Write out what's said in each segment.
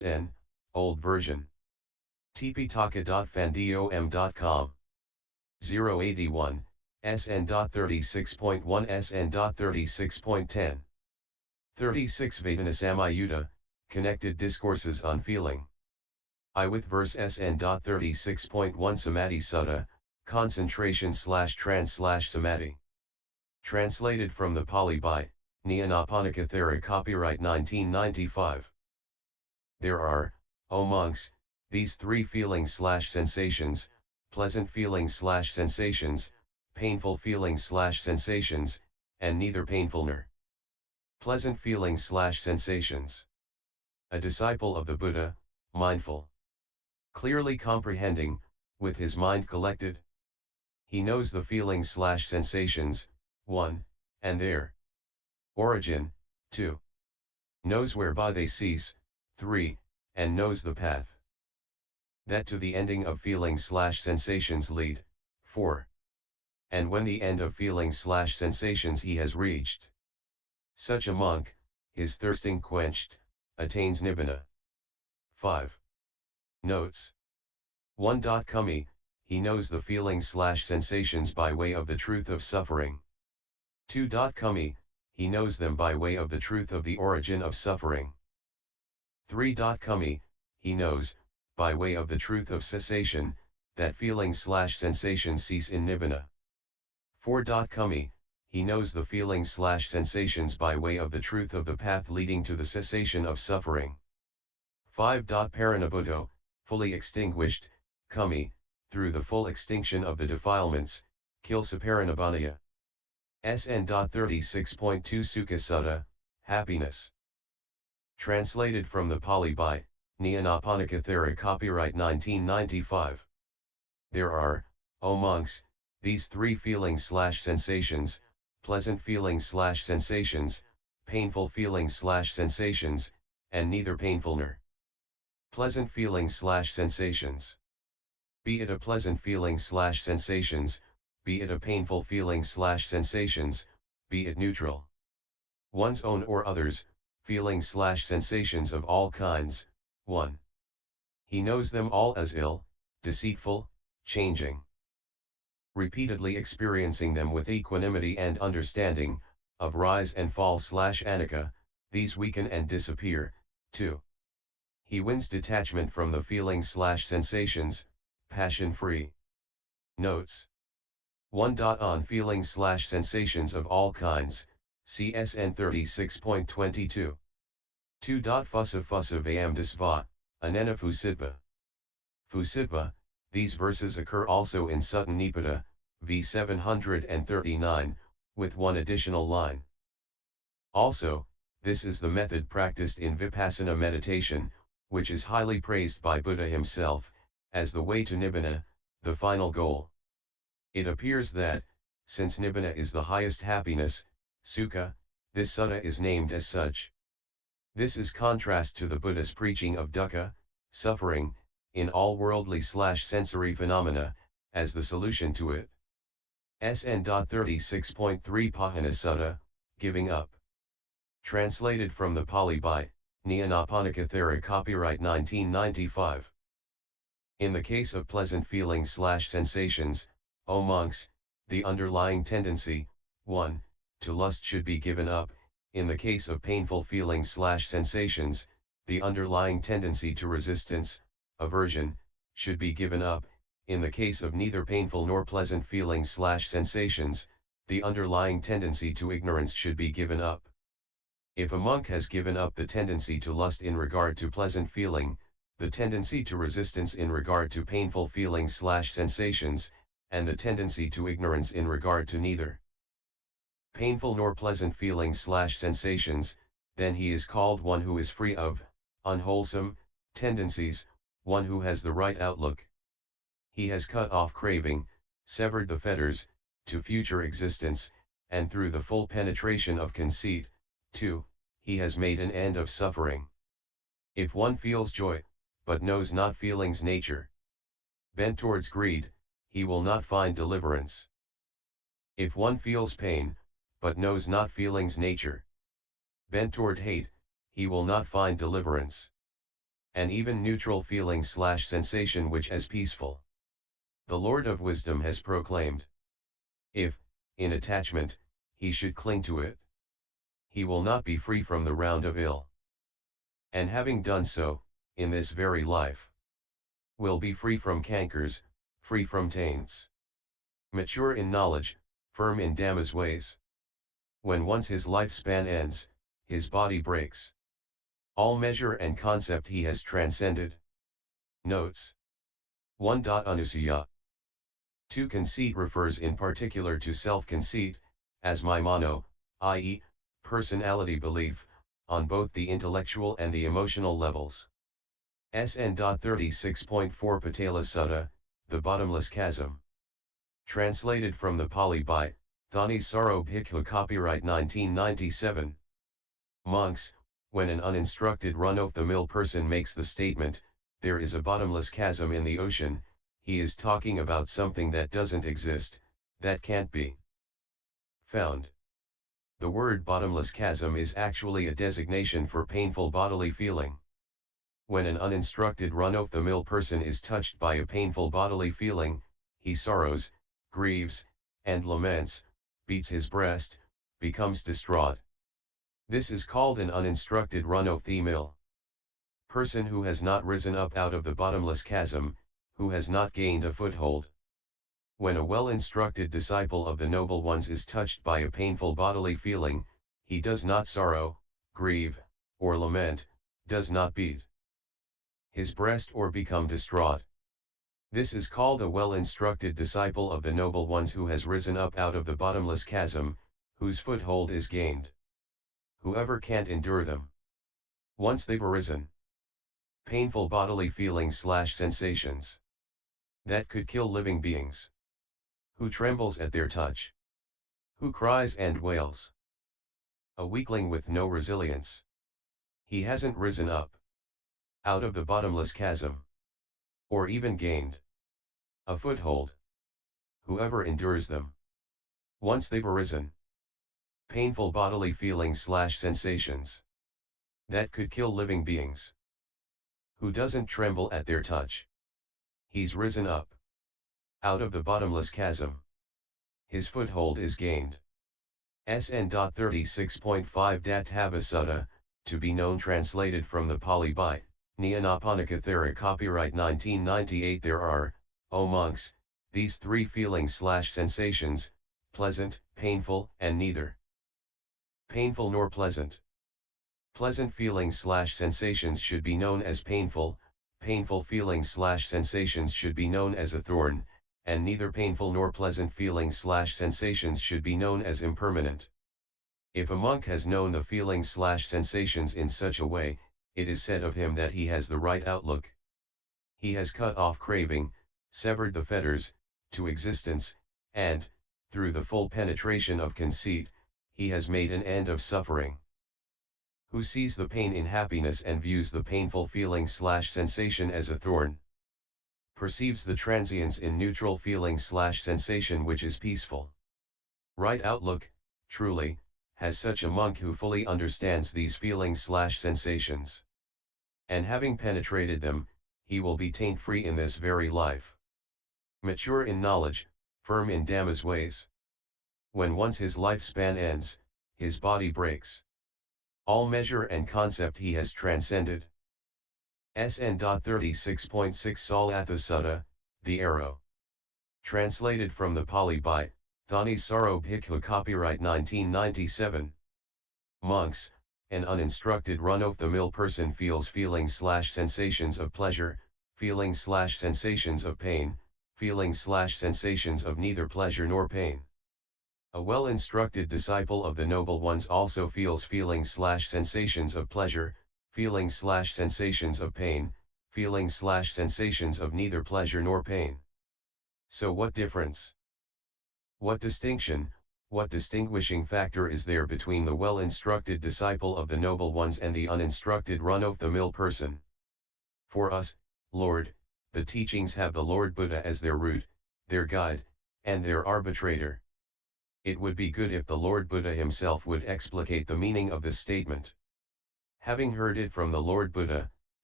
N, old version. tptaka.fandom.com. 081, SN.36.1 SN.36.10. 36 Vedana-samyutta, Connected Discourses on Feeling. I with verse SN.36.1 Samadhi Sutta, Concentration/Trance/Samadhi. Translated from the Pali by Nyanaponika Thera, copyright 1995. There are, O monks, these three feelings/sensations, pleasant feelings/sensations, painful feelings/sensations, and neither painful nor pleasant feelings/sensations. A disciple of the Buddha, mindful, clearly comprehending, with his mind collected, he knows the feelings/sensations, 1, and their origin, 2, knows whereby they cease, 3, and knows the path that to the ending of feelings/sensations lead, 4. And when the end of feelings/sensations he has reached, such a monk, his thirsting quenched, attains Nibbana. 5. Notes. 1. Kumi, he knows the feelings/sensations by way of the truth of suffering. 2. Kumi, he knows them by way of the truth of the origin of suffering. 3. Kumi, he knows, by way of the truth of cessation, that feelings/sensations cease in Nibbana. 4. Kumi, he knows the feelings/sensations by way of the truth of the path leading to the cessation of suffering. 5. Paranabuddho, fully extinguished, Kumi, through the full extinction of the defilements, kill Saparanabanaya. SN.36.2 Sukha Sutta, Happiness. Translated from the Pali by Nyanaponika Thera, copyright 1995. There are, O monks, these three feelings/sensations, pleasant feelings/sensations, painful feelings/sensations, and neither painful nor pleasant feelings/sensations. Be it a pleasant feelings/sensations, be it a painful feelings/sensations, be it neutral, one's own or others, feelings/sensations of all kinds, 1. He knows them all as ill, deceitful, changing. Repeatedly experiencing them with equanimity and understanding, of rise and fall/anicca, these weaken and disappear. 2. He wins detachment from the feelings/sensations, passion-free. Notes. 1. On feelings/sensations of all kinds, see SN.36.22. 2. Fusa Vayamdasva, Anena Fusitva. Fusitva, these verses occur also in Sutta Nipata, v 739, with one additional line. Also, this is the method practiced in Vipassana meditation, which is highly praised by Buddha himself, as the way to Nibbana, the final goal. It appears that, since Nibbana is the highest happiness, Sukha, this sutta is named as such. This is contrast to the Buddha's preaching of dukkha, suffering, in all worldly/sensory phenomena, as the solution to it. SN.36.3 Pahana Sutta, Giving Up. Translated from the Pali by Nyanaponika Thera, copyright 1995. In the case of pleasant feelings/sensations, O monks, the underlying tendency, 1, to lust should be given up. In the case of painful feelings/sensations, the underlying tendency to resistance, aversion, should be given up. In the case of neither painful nor pleasant feelings/sensations, the underlying tendency to ignorance should be given up. If a monk has given up the tendency to lust in regard to pleasant feeling, the tendency to resistance in regard to painful feelings/sensations, and the tendency to ignorance in regard to neither painful nor pleasant feelings/sensations, then he is called one who is free of unwholesome tendencies, one who has the right outlook. He has cut off craving, severed the fetters to future existence, and through the full penetration of conceit, 2, he has made an end of suffering. If one feels joy, but knows not feeling's nature, bent towards greed, he will not find deliverance. If one feels pain, but knows not feeling's nature, bent toward hate, he will not find deliverance. and even neutral feeling/sensation which is peaceful. The Lord of Wisdom has proclaimed, if, in attachment, he should cling to it, he will not be free from the round of ill. And having done so, in this very life, will be free from cankers, free from taints. Mature in knowledge, firm in Dhamma's ways. When once his lifespan ends, his body breaks. All measure and concept he has transcended. Notes 1. Anusuya. 2. Conceit refers in particular to self-conceit, as maimano, i.e., personality belief, on both the intellectual and the emotional levels. SN.36.1 Patala Sutta, the bottomless chasm. Translated from the Pali by Thani Saro Bhikkhu, copyright 1997. Monks, when an uninstructed run-of-the-mill person makes the statement, there is a bottomless chasm in the ocean, he is talking about something that doesn't exist, that can't be found. The word bottomless chasm is actually a designation for painful bodily feeling. When an uninstructed run-of-the-mill person is touched by a painful bodily feeling, he sorrows, grieves, and laments, beats his breast, becomes distraught. This is called an uninstructed run-of-the-mill person who has not risen up out of the bottomless chasm, who has not gained a foothold. When a well-instructed disciple of the Noble Ones is touched by a painful bodily feeling, he does not sorrow, grieve, or lament, does not beat his breast or become distraught. This is called a well-instructed disciple of the Noble Ones who has risen up out of the bottomless chasm, whose foothold is gained. Whoever can't endure them, once they've arisen, painful bodily feelings/sensations that could kill living beings, who trembles at their touch, who cries and wails, a weakling with no resilience, he hasn't risen up out of the bottomless chasm, or even gained a foothold. Whoever endures them, once they've arisen, painful bodily feelings/sensations that could kill living beings, who doesn't tremble at their touch, he's risen up out of the bottomless chasm, his foothold is gained. SN.36.1 Dattava Sutta, to be known, translated from the Pali by Nyanaponika Thera, copyright 1998. There are, O monks, these three feelings/sensations, pleasant, painful, and neither painful nor pleasant. Pleasant feelings/sensations should be known as painful, painful feelings/sensations should be known as a thorn, and neither painful nor pleasant feelings/sensations should be known as impermanent. If a monk has known the feelings/sensations in such a way, it is said of him that he has the right outlook. He has cut off craving, severed the fetters to existence, and, through the full penetration of conceit, he has made an end of suffering. Who sees the pain in happiness and views the painful feeling/sensation as a thorn, perceives the transience in neutral feeling/sensation which is peaceful. Right outlook, truly, has such a monk who fully understands these feelings/sensations. And having penetrated them, he will be taint-free in this very life. Mature in knowledge, firm in Dhamma's ways. When once his lifespan ends, his body breaks. All measure and concept he has transcended. SN.36.1 Salatha Sutta, the arrow. Translated from the Pali by Thani Saro Bhikkhu, copyright 1997. Monks, an uninstructed run-of-the-mill person feels feelings/sensations of pleasure, feelings/sensations of pain, feelings/sensations of neither pleasure nor pain. A well-instructed disciple of the Noble Ones also feels feelings/sensations of pleasure, feelings/sensations of pain, feelings/sensations of neither pleasure nor pain. So what difference? What distinction, what distinguishing factor is there between the well-instructed disciple of the Noble Ones and the uninstructed run-of-the-mill person? For us, Lord, the teachings have the Lord Buddha as their root, their guide, and their arbitrator. It would be good if the Lord Buddha himself would explicate the meaning of this statement. Having heard it from the Lord Buddha,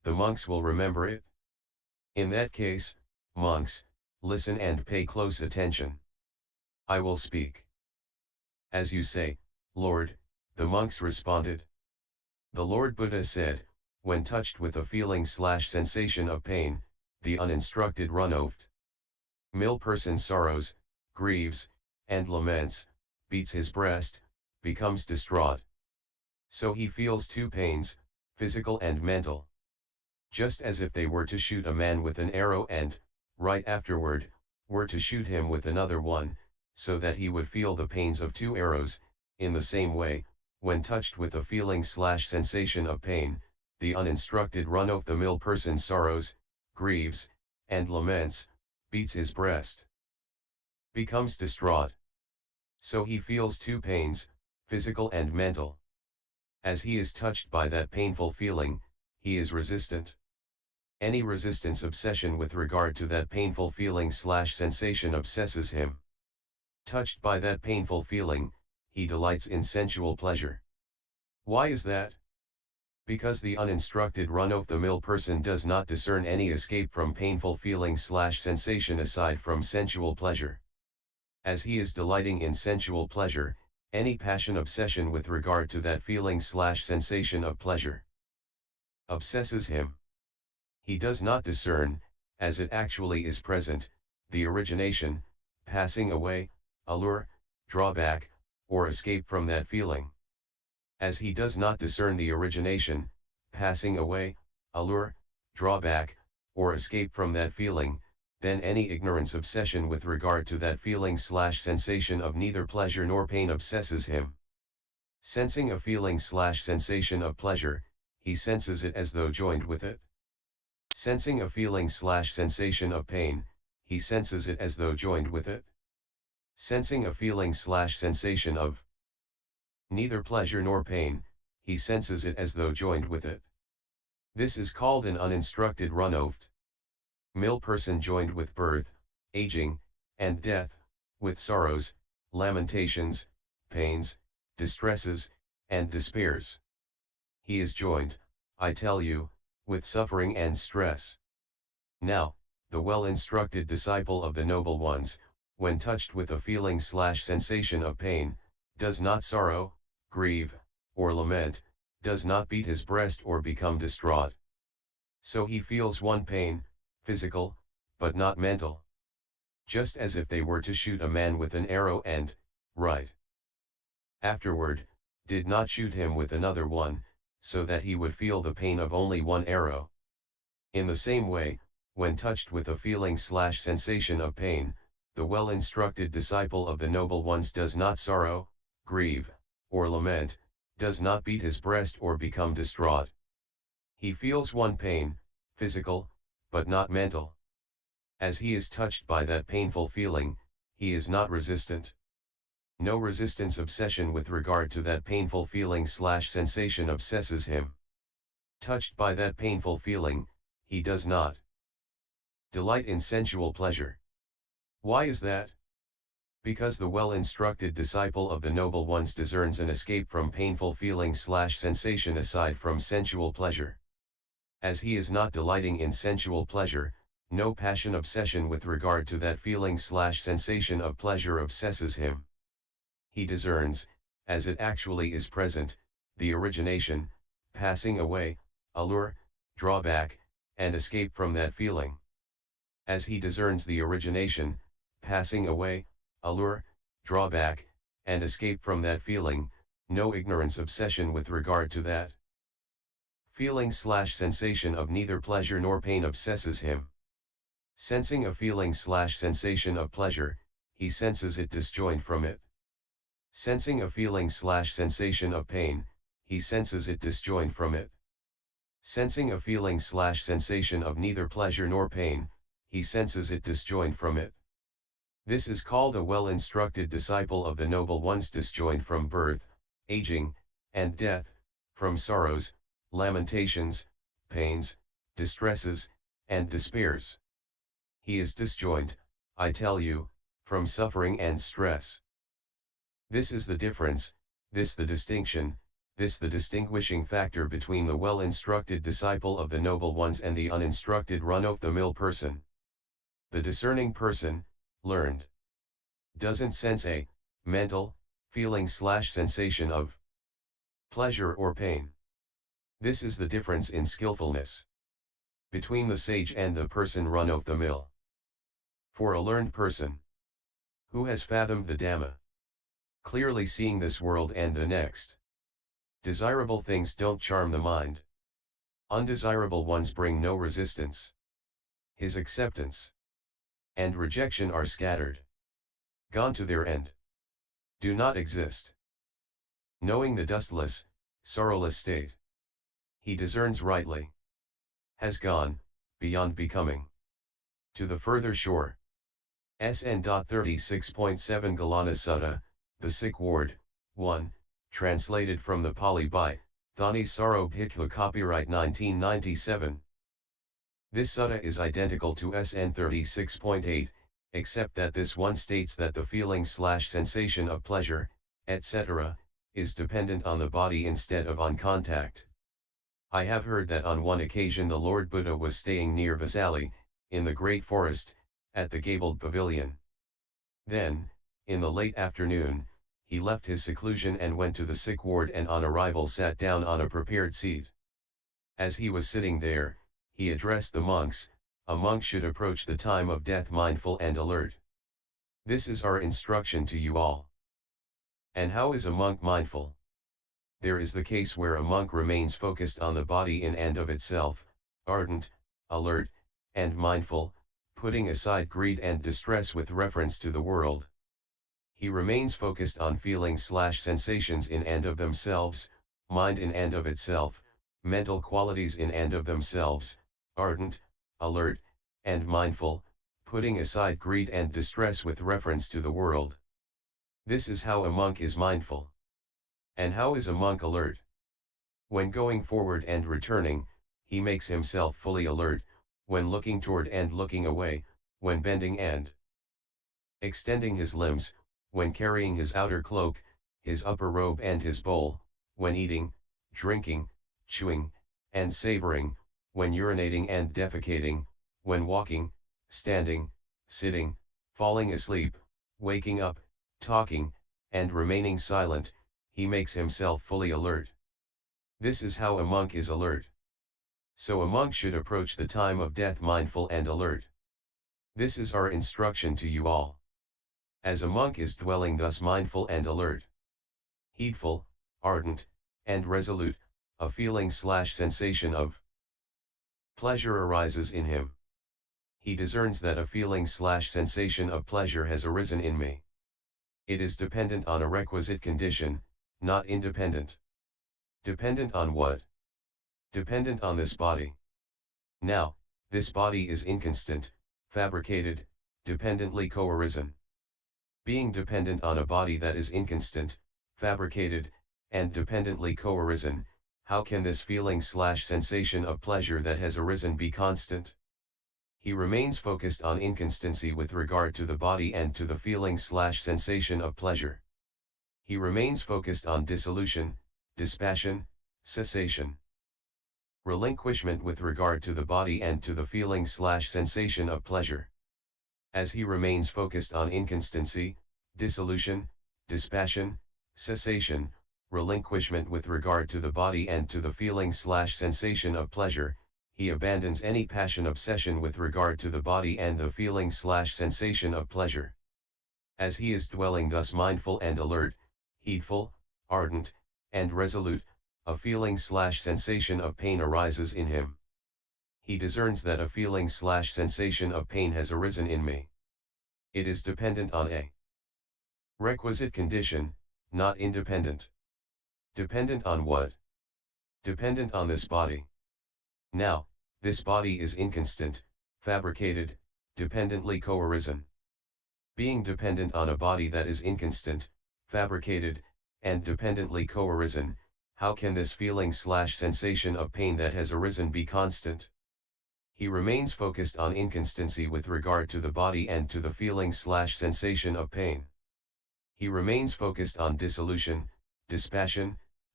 the monks will remember it. In that case, monks, listen and pay close attention. I will speak. As you say, Lord, the monks responded. The Lord Buddha said, when touched with a feeling/sensation of pain, the uninstructed runoft. Person sorrows, grieves, and laments, beats his breast, becomes distraught. So he feels two pains, physical and mental. Just as if they were to shoot a man with an arrow and, right afterward, were to shoot him with another one, so that he would feel the pains of two arrows. In the same way, when touched with a feeling/sensation of pain, the uninstructed run-of-the-mill person sorrows, grieves, and laments, beats his breast, becomes distraught. So he feels two pains, physical and mental. As he is touched by that painful feeling, he is resistant. Any resistance obsession with regard to that painful feeling/sensation obsesses him. Touched by that painful feeling, he delights in sensual pleasure. Why is that? Because the uninstructed run-of-the-mill person does not discern any escape from painful feeling/sensation aside from sensual pleasure. As he is delighting in sensual pleasure, any passion obsession with regard to that feeling/sensation of pleasure obsesses him. He does not discern, as it actually is present, the origination, passing away, allure, drawback, or escape from that feeling. As he does not discern the origination, passing away, allure, drawback, or escape from that feeling, then any ignorance obsession with regard to that feeling/sensation of neither pleasure nor pain obsesses him. Sensing a feeling/sensation of pleasure, he senses it as though joined with it. Sensing a feeling/sensation of pain, he senses it as though joined with it. Sensing a feeling/sensation of neither pleasure nor pain, he senses it as though joined with it. This is called an uninstructed run-of-the-mill person joined with birth, aging, and death, with sorrows, lamentations, pains, distresses, and despairs. He is joined, I tell you, with suffering and stress. Now, the well-instructed disciple of the noble ones, when touched with a feeling/sensation of pain, does not sorrow, grieve, or lament, does not beat his breast or become distraught. So he feels one pain, physical, but not mental. Just as if they were to shoot a man with an arrow and, right afterward, did not shoot him with another one, so that he would feel the pain of only one arrow. In the same way, when touched with a feeling/sensation of pain, the well-instructed disciple of the noble ones does not sorrow, grieve, or lament, does not beat his breast or become distraught. He feels one pain, physical, but not mental. As he is touched by that painful feeling, he is not resistant. No resistance obsession with regard to that painful feeling/sensation obsesses him. Touched by that painful feeling, he does not delight in sensual pleasure. Why is that? Because the well-instructed disciple of the noble ones discerns an escape from painful feeling/sensation aside from sensual pleasure. As he is not delighting in sensual pleasure, no passion obsession with regard to that feeling/sensation of pleasure obsesses him. He discerns, as it actually is present, the origination, passing away, allure, drawback, and escape from that feeling. As he discerns the origination, passing away, allure, drawback, and escape from that feeling, no ignorance obsession with regard to that feeling/sensation of neither pleasure nor pain obsesses him. Sensing a feeling/sensation of pleasure, he senses it disjoined from it. Sensing a feeling/sensation of pain, he senses it disjoined from it. Sensing a feeling/sensation of neither pleasure nor pain, he senses it disjoined from it. This is called a well-instructed disciple of the noble ones disjoined from birth, aging, and death, from sorrows, lamentations, pains, distresses, and despairs. He is disjoined, I tell you, from suffering and stress. This is the difference, this the distinction, This the distinguishing factor between the well-instructed disciple of the noble ones and the uninstructed run-of-the-mill person. The discerning person, learned, doesn't sense a mental feeling/sensation of pleasure or pain. This is the difference in skillfulness between the sage and the person run-of-the-mill. For a learned person who has fathomed the Dhamma, clearly seeing this world and the next, desirable things don't charm the mind. Undesirable ones bring no resistance. His acceptance and rejection are scattered, gone to their end, do not exist. Knowing the dustless, sorrowless state, he discerns rightly, has gone, beyond becoming, to the further shore. SN.36.1 Sutta, the Sick Ward, 1, translated from the Pali by Thani Saro Bhikkhu, copyright 1997. This sutta is identical to SN.36.8, except that this one states that the feeling/sensation of pleasure, etc., is dependent on the body instead of on contact. I have heard that on one occasion the Lord Buddha was staying near Vesali, in the great forest, at the gabled pavilion. Then, in the late afternoon, he left his seclusion and went to the sick ward, and on arrival sat down on a prepared seat. As he was sitting there, he addressed the monks. A monk should approach the time of death mindful and alert. This is our instruction to you all. And how is a monk mindful? There is the case where a monk remains focused on the body in and of itself, ardent, alert, and mindful, putting aside greed and distress with reference to the world. He remains focused on feelings/sensations in and of themselves, mind in and of itself, mental qualities in and of themselves, ardent, alert, and mindful, putting aside greed and distress with reference to the world. This is how a monk is mindful. And how is a monk alert? When going forward and returning, he makes himself fully alert, when looking toward and looking away, when bending and extending his limbs, when carrying his outer cloak, his upper robe and his bowl, when eating, drinking, chewing, and savoring, when urinating and defecating, when walking, standing, sitting, falling asleep, waking up, talking, and remaining silent, he makes himself fully alert. This is how a monk is alert. So a monk should approach the time of death mindful and alert. This is our instruction to you all. As a monk is dwelling thus mindful and alert, heedful, ardent, and resolute, a feeling/sensation of pleasure arises in him. He discerns that a feeling/sensation of pleasure has arisen in me. It is dependent on a requisite condition, not independent. Dependent on what? Dependent on this body. Now, this body is inconstant, fabricated, dependently co-arisen. Being dependent on a body that is inconstant, fabricated, and dependently co-arisen, how can this feeling/sensation of pleasure that has arisen be constant? He remains focused on inconstancy with regard to the body and to the feeling/sensation of pleasure. He remains focused on dissolution, dispassion, cessation, relinquishment with regard to the body and to the feeling/sensation of pleasure. As he remains focused on inconstancy, dissolution, dispassion, cessation, relinquishment with regard to the body and to the feeling/sensation of pleasure, he abandons any passion obsession with regard to the body and the feeling/sensation of pleasure. As he is dwelling thus mindful and alert, heedful, ardent, and resolute, a feeling/sensation of pain arises in him. He discerns that a feeling/sensation of pain has arisen in me. It is dependent on a requisite condition, not independent. Dependent on what? Dependent on this body. Now, this body is inconstant, fabricated, dependently co-arisen. Being dependent on a body that is inconstant, fabricated, and dependently co-arisen, how can this feeling/sensation of pain that has arisen be constant? He remains focused on inconstancy with regard to the body and to the feeling/sensation of pain. He remains focused on dissolution, dispassion,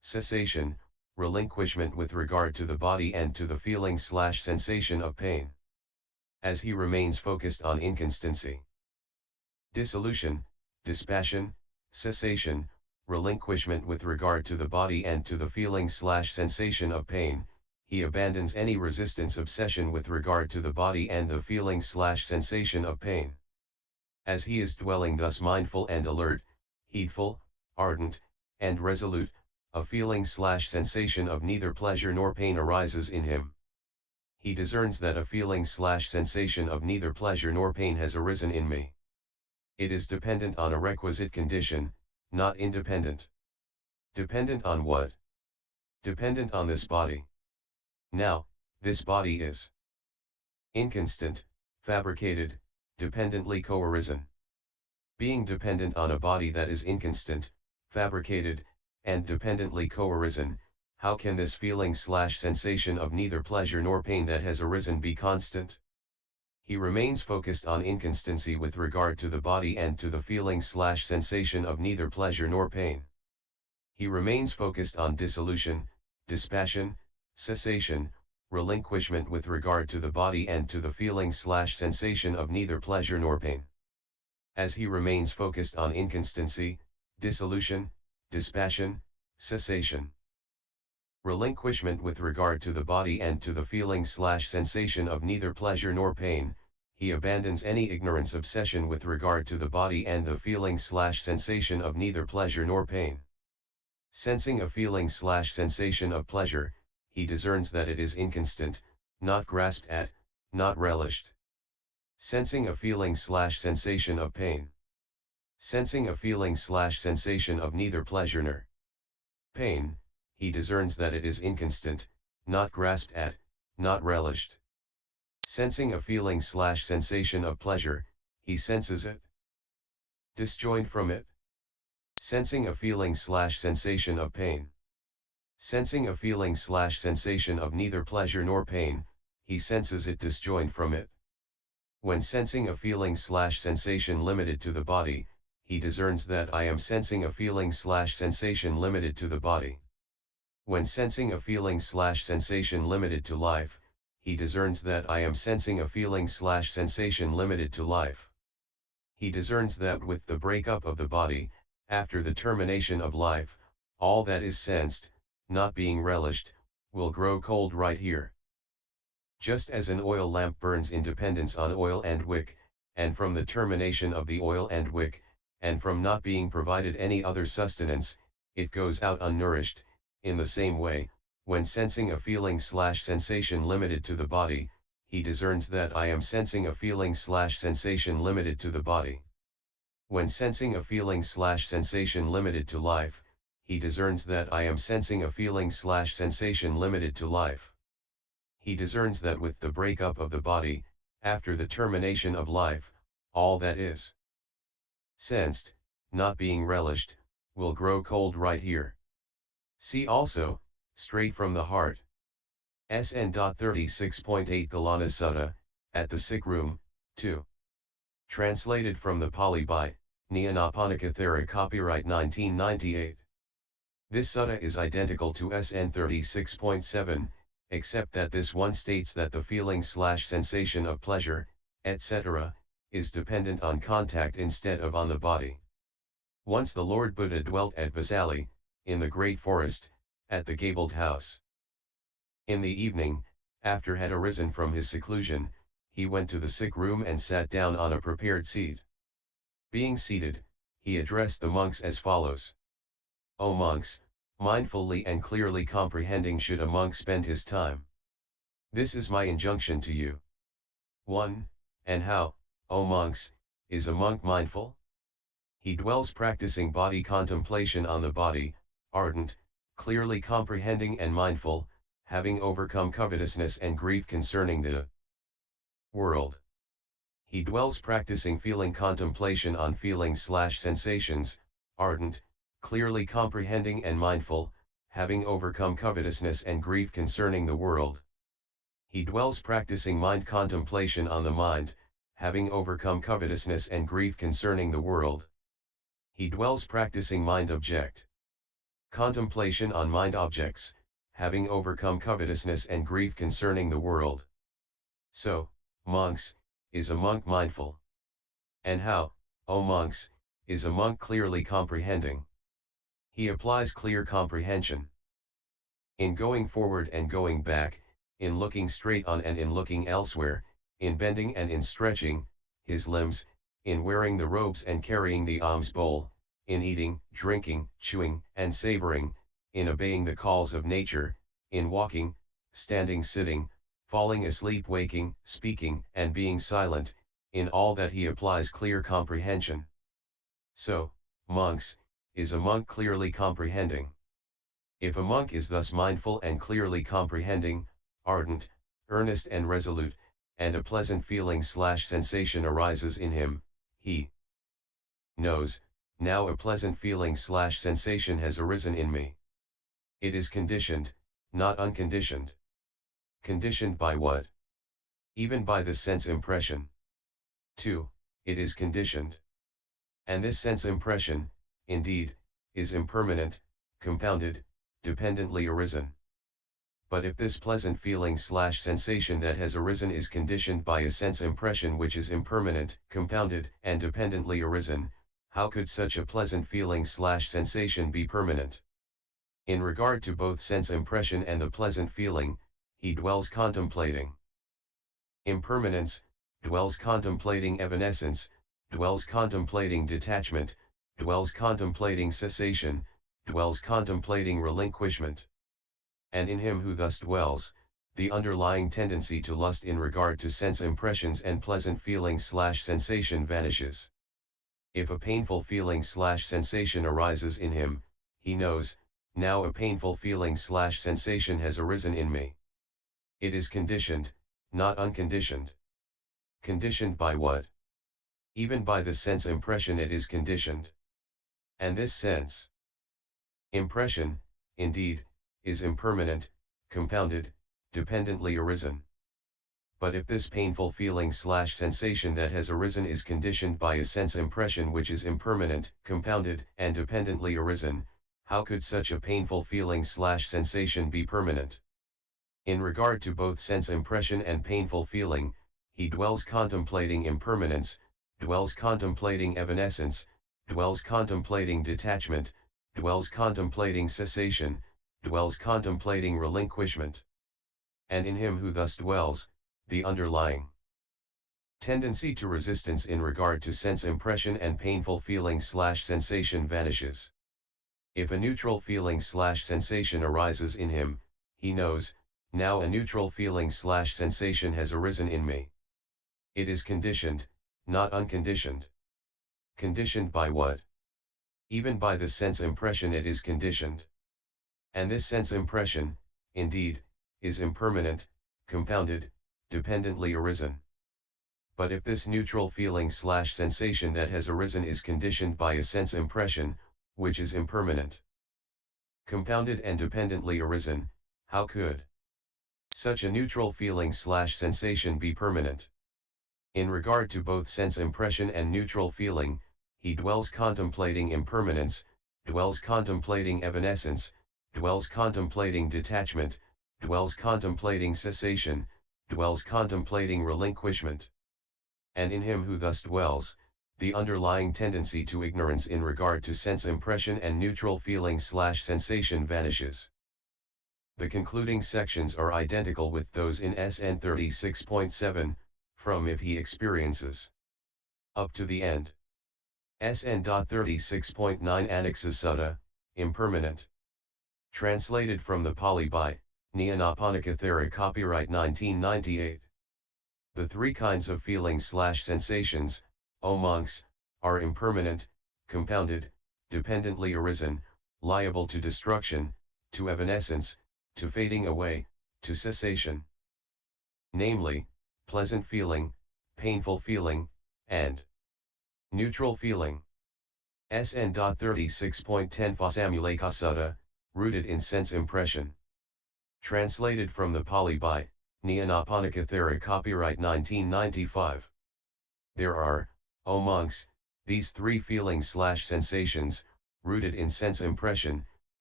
cessation, relinquishment with regard to the body and to the feeling/sensation of pain. As he remains focused on inconstancy. Dissolution, dispassion, cessation, relinquishment with regard to the body and to the feeling/sensation of pain, he abandons any resistance obsession with regard to the body and the feeling/sensation of pain. As he is dwelling thus mindful and alert, heedful, ardent, and resolute, a feeling/sensation of neither pleasure nor pain arises in him. He discerns that a feeling/sensation of neither pleasure nor pain has arisen in me. It is dependent on a requisite condition, not independent. Dependent on what? Dependent on this body. Now, this body is inconstant, fabricated, dependently co-arisen. Being dependent on a body that is inconstant, fabricated, and dependently co-arisen, how can this feeling/sensation of neither pleasure nor pain that has arisen be constant? He remains focused on inconstancy with regard to the body and to the feeling/sensation of neither pleasure nor pain. He remains focused on dissolution, dispassion, cessation, relinquishment with regard to the body and to the feeling/sensation of neither pleasure nor pain. As he remains focused on inconstancy, dissolution, dispassion, cessation, relinquishment with regard to the body and to the feeling/sensation of neither pleasure nor pain, he abandons any ignorance obsession with regard to the body and the feeling/sensation of neither pleasure nor pain. Sensing a feeling/sensation of pleasure, he discerns that it is inconstant, not grasped at, not relished. Sensing a feeling/sensation of pain. Sensing a feeling/sensation of neither pleasure nor pain, he discerns that it is inconstant, not grasped at, not relished. Sensing a feeling/sensation of pleasure, he senses it disjoined from it. Sensing a feeling/sensation of pain. Sensing a feeling/sensation of neither pleasure nor pain, he senses it disjoined from it. When sensing a feeling/sensation limited to the body, he discerns that I am sensing a feeling/sensation limited to the body. When sensing a feeling/sensation limited to life, he discerns that I am sensing a feeling/sensation limited to life. He discerns that with the breakup of the body, after the termination of life, all that is sensed, not being relished, will grow cold right here. Just as an oil lamp burns in dependence on oil and wick, and from the termination of the oil and wick, and from not being provided any other sustenance, it goes out unnourished, in the same way, when sensing a feeling/sensation limited to the body, he discerns that I am sensing a feeling/sensation limited to the body. When sensing a feeling/sensation limited to life, he discerns that I am sensing a feeling/sensation limited to life. He discerns that with the breakup of the body, after the termination of life, all that is sensed, not being relished, will grow cold right here. See also, Straight from the Heart. SN.36.1 Sutta, at the Sick Room, 2. Translated from the Pali by Nyanaponika Thera, copyright 1998. This sutta is identical to SN.36.7, except that this one states that the feeling/sensation of pleasure, etc., is dependent on contact instead of on the body. Once the Lord Buddha dwelt at Vesali, in the great forest, at the gabled house. In the evening, after had arisen from his seclusion, he went to the sick room and sat down on a prepared seat. Being seated, he addressed the monks as follows. O monks, mindfully and clearly comprehending should a monk spend his time. This is my injunction to you. 1. And how, O monks, is a monk mindful? He dwells practicing body contemplation on the body, ardent, clearly comprehending and mindful, having overcome covetousness and grief concerning the world. He dwells practicing feeling contemplation on feelings/sensations, ardent, clearly comprehending and mindful, having overcome covetousness and grief concerning the world. He dwells practicing mind contemplation on the mind, having overcome covetousness and grief concerning the world. He dwells practicing mind object Contemplation on mind objects, having overcome covetousness and grief concerning the world. So, monks, is a monk mindful? And how, O monks, is a monk clearly comprehending? He applies clear comprehension. In going forward and going back, in looking straight on and in looking elsewhere, in bending and in stretching his limbs, in wearing the robes and carrying the alms bowl, in eating, drinking, chewing, and savoring, in obeying the calls of nature, in walking, standing, sitting, falling asleep, waking, speaking, and being silent, in all that he applies clear comprehension. So, monks, is a monk clearly comprehending? If a monk is thus mindful and clearly comprehending, ardent, earnest and resolute, and a pleasant feeling/sensation arises in him, he knows, now a pleasant feeling/sensation has arisen in me. It is conditioned, not unconditioned. Conditioned by what? Even by the sense impression. 2. It is conditioned. And this sense impression, indeed, is impermanent, compounded, dependently arisen. But if this pleasant feeling/sensation that has arisen is conditioned by a sense impression which is impermanent, compounded, and dependently arisen, how could such a pleasant feeling/sensation be permanent? In regard to both sense impression and the pleasant feeling, he dwells contemplating impermanence, dwells contemplating evanescence, dwells contemplating detachment, dwells contemplating cessation, dwells contemplating relinquishment. And in him who thus dwells, the underlying tendency to lust in regard to sense impressions and pleasant feeling/sensation vanishes. If a painful feeling/sensation arises in him, he knows, now a painful feeling/sensation has arisen in me. It is conditioned, not unconditioned. Conditioned by what? Even by the sense impression it is conditioned. And this sense impression, indeed, is impermanent, compounded, dependently arisen. But if this painful feeling/sensation that has arisen is conditioned by a sense impression which is impermanent, compounded, and dependently arisen, how could such a painful feeling/sensation be permanent? In regard to both sense impression and painful feeling, he dwells contemplating impermanence, dwells contemplating evanescence, dwells contemplating detachment, dwells contemplating cessation, dwells contemplating relinquishment. And in him who thus dwells, the underlying tendency to resistance in regard to sense impression and painful feeling/sensation vanishes. If a neutral feeling/sensation arises in him, he knows, now a neutral feeling/sensation has arisen in me. It is conditioned, not unconditioned. Conditioned by what? Even by the sense impression it is conditioned. And this sense impression, indeed, is impermanent, compounded, dependently arisen. But if this neutral feeling/sensation that has arisen is conditioned by a sense impression, which is impermanent, compounded and dependently arisen, how could such a neutral feeling/sensation be permanent? In regard to both sense impression and neutral feeling, he dwells contemplating impermanence, dwells contemplating evanescence, dwells contemplating detachment, dwells contemplating cessation, dwells contemplating relinquishment. And in him who thus dwells, the underlying tendency to ignorance in regard to sense impression and neutral feeling/sensation vanishes. The concluding sections are identical with those in SN.36.7, from if he experiences, up to the end. SN.36.1 Nikayas Sutta, impermanent. Translated from the Pali by Nyanaponika Thera, copyright 1998. The three kinds of feelings/sensations, O monks, are impermanent, compounded, dependently arisen, liable to destruction, to evanescence, to fading away, to cessation. Namely, pleasant feeling, painful feeling, and neutral feeling. SN.36.10 Samadhi Sutta, rooted in sense impression. Translated from the Pali by Nyanaponika Thera, copyright 1995. There are, O monks, these three feelings/sensations, rooted in sense impression,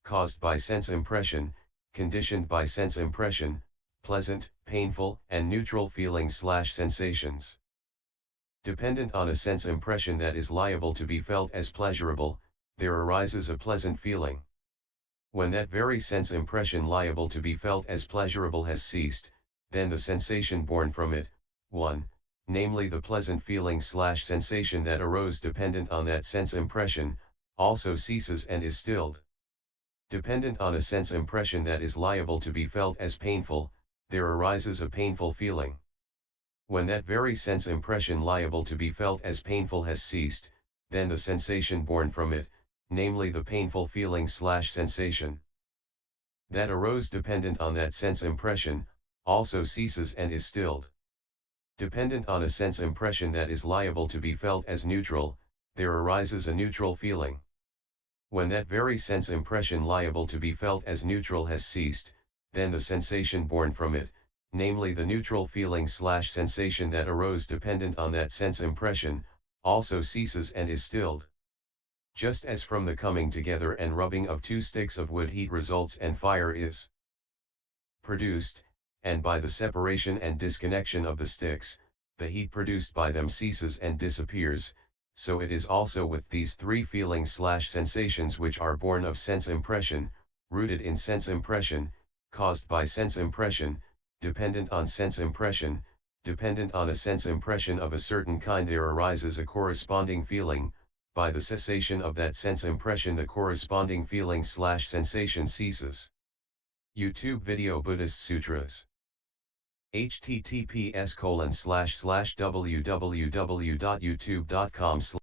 caused by sense impression, conditioned by sense impression, pleasant, painful, and neutral feelings/sensations. Dependent on a sense impression that is liable to be felt as pleasurable, there arises a pleasant feeling. When that very sense impression liable to be felt as pleasurable has ceased, then the sensation born from it, 1, namely the pleasant feeling/sensation that arose dependent on that sense impression, also ceases and is stilled. Dependent on a sense impression that is liable to be felt as painful, there arises a painful feeling. When that very sense impression liable to be felt as painful has ceased, then the sensation born from it, namely the painful feeling/sensation that arose dependent on that sense impression, also ceases and is stilled. Dependent on a sense impression that is liable to be felt as neutral, there arises a neutral feeling. When that very sense impression liable to be felt as neutral has ceased, then the sensation born from it, namely the neutral feeling/sensation that arose dependent on that sense impression, also ceases and is stilled. Just as from the coming together and rubbing of two sticks of wood heat results and fire is produced, and by the separation and disconnection of the sticks, the heat produced by them ceases and disappears, so it is also with these three feelings/sensations which are born of sense impression, rooted in sense impression, caused by sense impression, dependent on sense impression, dependent on a sense impression of a certain kind. There arises a corresponding feeling. By the cessation of that sense impression the corresponding feeling/sensation ceases. YouTube video Buddhist Sutras. https://www.youtube.com/